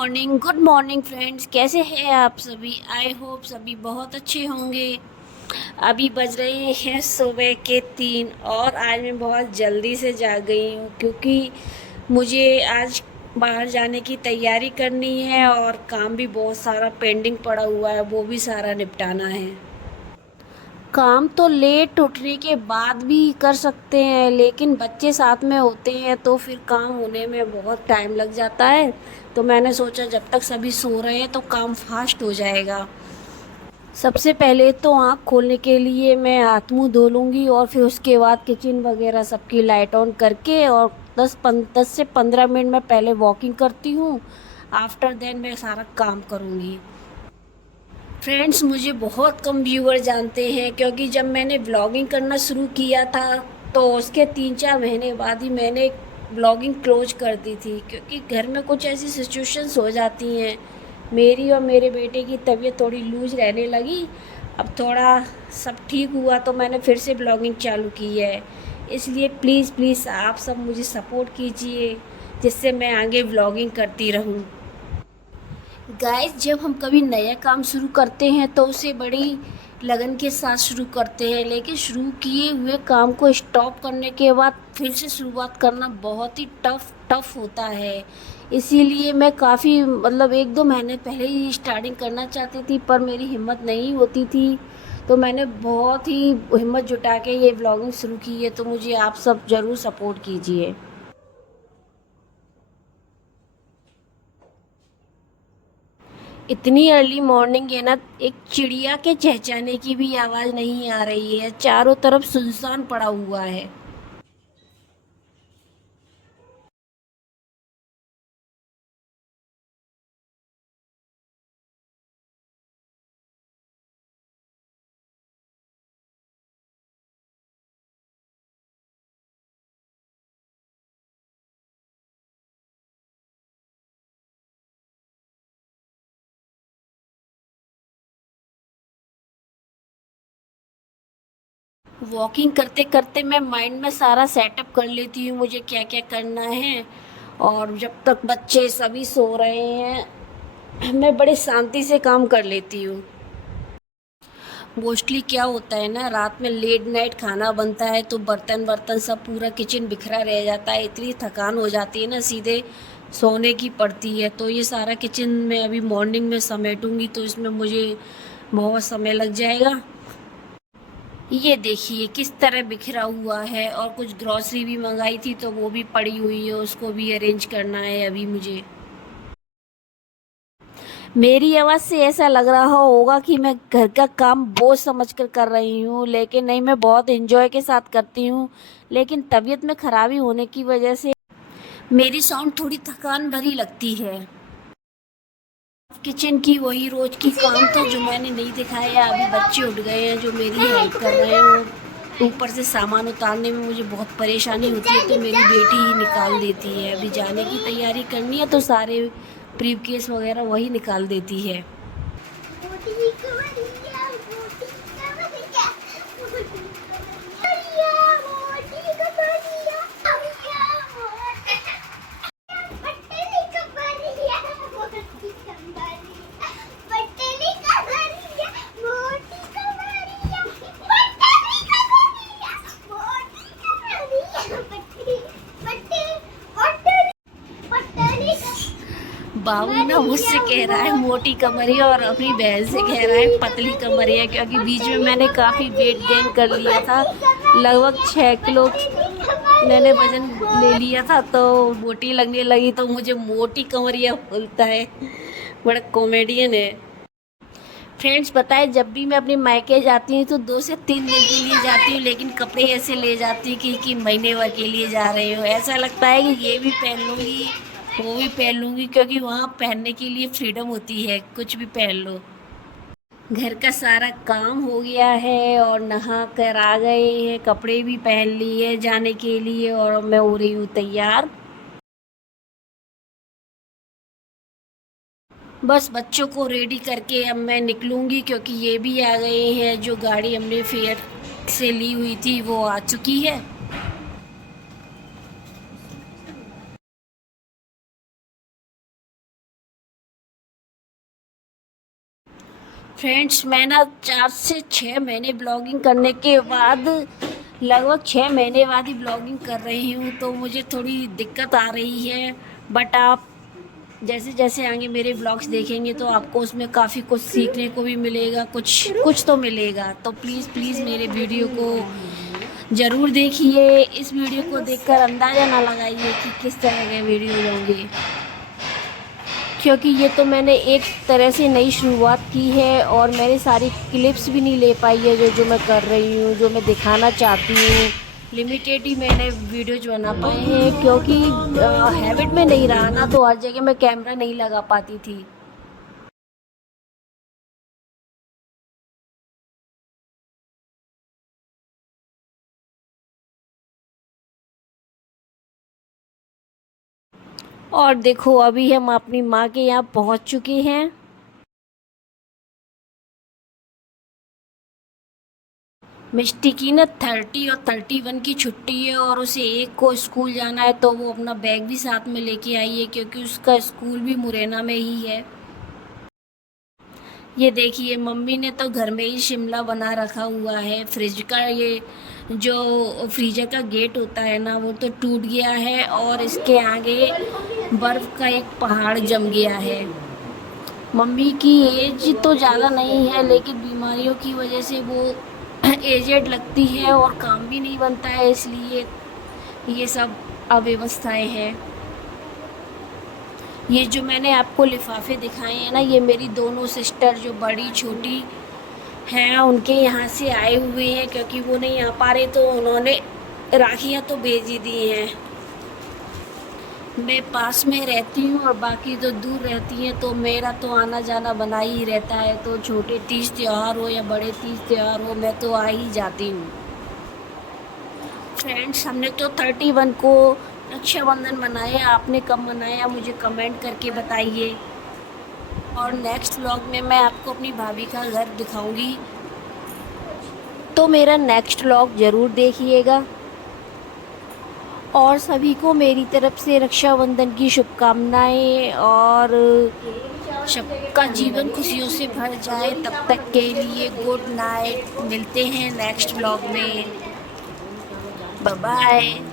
Good morning friends. कैसे हैं आप सभी? आई होप सभी बहुत अच्छे होंगे। अभी बज रहे हैं सुबह के 3 और आज मैं बहुत जल्दी से जाग गई हूँ क्योंकि मुझे आज बाहर जाने की तैयारी करनी है और काम भी बहुत सारा पेंडिंग पड़ा हुआ है, वो भी सारा निपटाना है। काम तो लेट उठने के बाद भी कर सकते हैं, लेकिन बच्चे साथ में होते हैं तो फिर काम होने में बहुत टाइम लग जाता है। तो मैंने सोचा जब तक सभी सो रहे हैं तो काम फास्ट हो जाएगा। सबसे पहले तो आँख खोलने के लिए मैं हाथ मुंह धो लूँगी और फिर उसके बाद किचन वगैरह सबकी लाइट ऑन करके और 10 से 15 मिनट मैं पहले वॉकिंग करती हूँ। आफ्टर देन मैं सारा काम करूँगी। फ्रेंड्स, मुझे बहुत कम व्यूअर जानते हैं क्योंकि जब मैंने व्लॉगिंग करना शुरू किया था तो उसके 3-4 महीने बाद ही मैंने व्लॉगिंग क्लोज कर दी थी क्योंकि घर में कुछ ऐसी सिचुएशंस हो जाती हैं। मेरी और मेरे बेटे की तबीयत थोड़ी लूज रहने लगी। अब थोड़ा सब ठीक हुआ तो मैंने फिर से व्लॉगिंग चालू की है। इसलिए प्लीज़ प्लीज़ आप सब मुझे सपोर्ट कीजिए जिससे मैं आगे व्लॉगिंग करती रहूँ। गाइस, जब हम कभी नया काम शुरू करते हैं तो उसे बड़ी लगन के साथ शुरू करते हैं, लेकिन शुरू किए हुए काम को स्टॉप करने के बाद फिर से शुरुआत करना बहुत ही टफ होता है। इसीलिए मैं काफ़ी मतलब 1-2 महीने पहले ही स्टार्टिंग करना चाहती थी पर मेरी हिम्मत नहीं होती थी। तो मैंने बहुत ही हिम्मत जुटा के ये व्लॉगिंग शुरू की है, तो मुझे आप सब ज़रूर सपोर्ट कीजिए। इतनी अर्ली मॉर्निंग है ना, एक चिड़िया के चहचहाने की भी आवाज़ नहीं आ रही है। चारों तरफ सुनसान पड़ा हुआ है। वॉकिंग करते करते मैं माइंड में सारा सेटअप कर लेती हूँ मुझे क्या क्या करना है। और जब तक बच्चे सभी सो रहे हैं मैं बड़े शांति से काम कर लेती हूँ। मोस्टली क्या होता है ना, रात में लेट नाइट खाना बनता है तो बर्तन बर्तन सब पूरा किचन बिखरा रह जाता है। इतनी थकान हो जाती है ना, सीधे सोने की पड़ती है। तो ये सारा किचन में अभी मॉर्निंग में समेटूंगी तो इसमें मुझे बहुत समय लग जाएगा। ये देखिए किस तरह बिखरा हुआ है, और कुछ ग्रॉसरी भी मंगाई थी तो वो भी पड़ी हुई है, उसको भी अरेंज करना है अभी मुझे। मेरी आवाज़ से ऐसा लग रहा होगा कि मैं घर का काम बोझ समझकर कर रही हूँ, लेकिन नहीं, मैं बहुत एंजॉय के साथ करती हूँ। लेकिन तबीयत में खराबी होने की वजह से मेरी साउंड थोड़ी थकान भरी लगती है। किचन की वही रोज की काम था जो मैंने नहीं दिखाया। अभी बच्चे उठ गए हैं जो मेरी हेल्प कर रहे हैं, और ऊपर से सामान उतारने में मुझे बहुत परेशानी होती है तो मेरी बेटी ही निकाल देती है। अभी जाने की तैयारी करनी है तो सारे ब्रीफकेस वगैरह वही निकाल देती है। बाबू ना मुझसे कह रहा है मोटी कमरिया और अपनी बहन से कह रहा है पतली कमरिया, क्योंकि बीच में मैंने काफ़ी वेट गेन कर लिया था। लगभग 6 किलो मैंने वजन ले लिया था तो मोटी लगने लगी तो मुझे मोटी कमरिया बोलता है। बड़ा कॉमेडियन है। फ्रेंड्स, पता है जब भी मैं अपने मायके जाती हूँ तो 2 से 3 दिन के लिए जाती हूँ, लेकिन कपड़े ऐसे ले जाती हूँ कि महीने भर के लिए जा रहे हो। ऐसा लगता है कि ये भी पहन लूँगी वो भी पहन लूँगी, क्योंकि वहाँ पहनने के लिए फ्रीडम होती है, कुछ भी पहन लो। घर का सारा काम हो गया है और नहा कर आ गए हैं, कपड़े भी पहन लिए जाने के लिए और मैं हो रही हूँ तैयार। बस बच्चों को रेडी करके अब मैं निकलूँगी क्योंकि ये भी आ गए हैं। जो गाड़ी हमने फेयर से ली हुई थी वो आ चुकी है। फ्रेंड्स मैं ना 4 से 6 महीने ब्लॉगिंग करने के बाद, लगभग 6 महीने बाद ही ब्लॉगिंग कर रही हूँ, तो मुझे थोड़ी दिक्कत आ रही है। बट आप जैसे जैसे आगे मेरे ब्लॉग्स देखेंगे तो आपको उसमें काफ़ी कुछ सीखने को भी मिलेगा, कुछ कुछ तो मिलेगा। तो प्लीज़ प्लीज़ मेरे वीडियो को ज़रूर देखिए। इस वीडियो को देखकर अंदाज़ा ना लगाइए कि किस तरह के वीडियो होंगे, क्योंकि ये तो मैंने एक तरह से नई शुरुआत की है और मैंने सारी क्लिप्स भी नहीं ले पाई है जो जो मैं कर रही हूँ, जो मैं दिखाना चाहती हूँ। लिमिटेड ही मैंने वीडियोज बना पाए हैं, क्योंकि हैबिट में नहीं रहा ना, तो हर जगह मैं कैमरा नहीं लगा पाती थी। और देखो अभी हम अपनी माँ के यहाँ पहुँच चुके हैं। मिष्टी की ना 30 और 31 की छुट्टी है और उसे एक को स्कूल जाना है, तो वो अपना बैग भी साथ में लेके आई है, क्योंकि उसका स्कूल भी मुरैना में ही है। ये देखिए मम्मी ने तो घर में ही शिमला बना रखा हुआ है। फ्रिज का ये जो फ्रीजर का गेट होता है ना, वो तो टूट गया है और इसके आगे बर्फ़ का एक पहाड़ जम गया है। मम्मी की एज तो ज़्यादा नहीं है, लेकिन बीमारियों की वजह से वो एजेड लगती है और काम भी नहीं बनता है, इसलिए ये सब अव्यवस्थाएं हैं। ये जो मैंने आपको लिफाफे दिखाए हैं ना, ये मेरी दोनों सिस्टर जो बड़ी छोटी हैं उनके यहाँ से आए हुए हैं, क्योंकि वो नहीं आ पा रहे तो उन्होंने राखियाँ तो भेज ही दी हैं। मैं पास में रहती हूँ और बाकी तो दूर रहती हैं, तो मेरा तो आना जाना बना ही रहता है। तो छोटे तीज त्यौहार हो या बड़े तीज त्यौहार हो, मैं तो आ ही जाती हूँ। फ्रेंड्स हमने तो 31 को रक्षाबंधन मनाया, आपने कब मनाया मुझे कमेंट करके बताइए। और नेक्स्ट व्लॉग में मैं आपको अपनी भाभी का घर दिखाऊंगी, तो मेरा नेक्स्ट व्लॉग ज़रूर देखिएगा। और सभी को मेरी तरफ से रक्षाबंधन की शुभकामनाएं, और सबका जीवन खुशियों से भर जाए। तब तक के लिए गुड नाइट, मिलते हैं नेक्स्ट व्लॉग में। Bye bye.